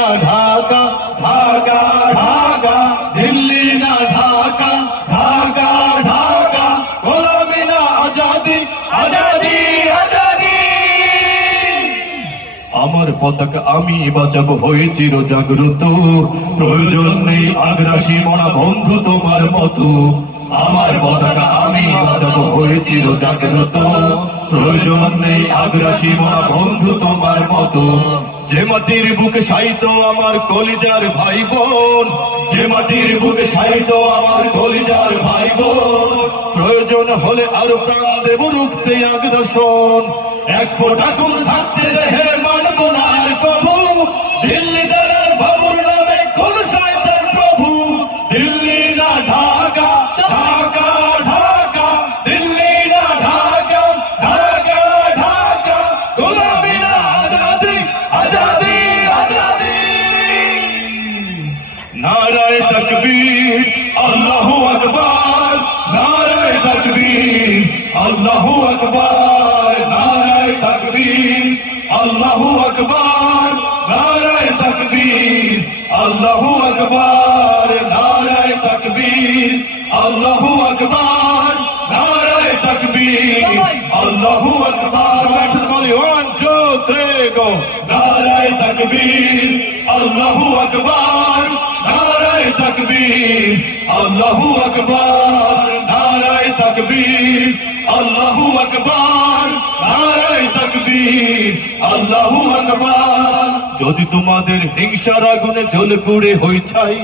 না ঢাকা ঢাকা ঢাকা, দিল্লি না ঢাকা ঢাকা ঢাকা, গোলামি না আজাদি আজাদি আজাদি। আমার পতাকা আমি বাঁচাবো হয়েছি জাগ্রত প্রয়োজন নেই আগ্রাসী মনা বন্ধু তোমার মতো। আমার পতাকা আমি বাঁচাবো হয়েছি জাগ্রত প্রয়োজন নেই আগ্রাসী মনা বন্ধু তোমার মতো। যে মাটির বুকে সাইতো আমার কলিজার ভাই বোন যে মাটির বুকে সাইতো আমার কলিজার ভাই বোন প্রয়োজন হলে আরও প্রাণ দেব রুখতে আগ্রাসন। এক ফোঁটা কুল থাকতে দেহে মানব না আর কবু, দিল্লি দ্বারা বাবুর নামে কোন প্রভু। দিল্লি না নারায় তকবীর আল্লাহু আকবার নারায় তকবীর আল্লাহু আকবার নারায় তকবীর আল্লাহু আকবার নারায় তকবীর আল্লাহু আকবার নারায় তকবীর আল্লাহু আকবার নারায় তকবীর আল্লাহু আকবার। সবাই বলি 1 2 উতরে নারায় তকবীর, আল্লাহু আকবার, নারায় তকবীর, আল্লাহু আকবার, নারায় তকবীর, আল্লাহু আকবার, নারায় তকবীর, আল্লাহু আকবার। যদি তোমাদের হিংসার আগুনে জল পুড়ে হয়ে যায়,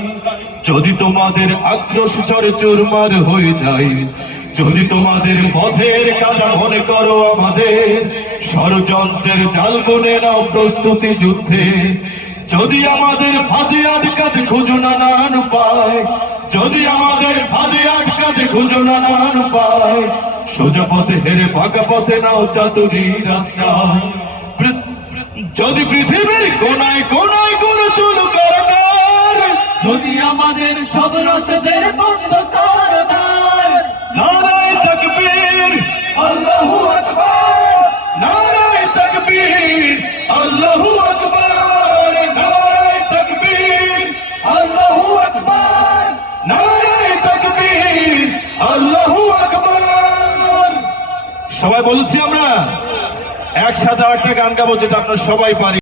যদি তোমাদের আক্রোশ চরে চুরমার হয়ে যায় যদি তোমাদের পথের কাটা মনে করো আমাদের, ষড়যন্ত্রের জাল বনে নাও প্রস্তুতি যুদ্ধে। যদি আমাদের ফাঁদে আটকাতে খুঁজো নানান উপায়, যদি আমাদের ফাঁদে আটকাতে খুঁজো নানান উপায়, সোজা পথে হেরে পাকা পথে নাও চাতুরি রাস্তায়। পৃ- যদি পৃথিবীর কোনায় কোনায় করে তুলো কারাগার যদি আমাদের সব রসদের বন্ধ সবাই বলছি আমরা? একসাথে আরেকটা গান গাবো যেটা আপনার সবাই পারি।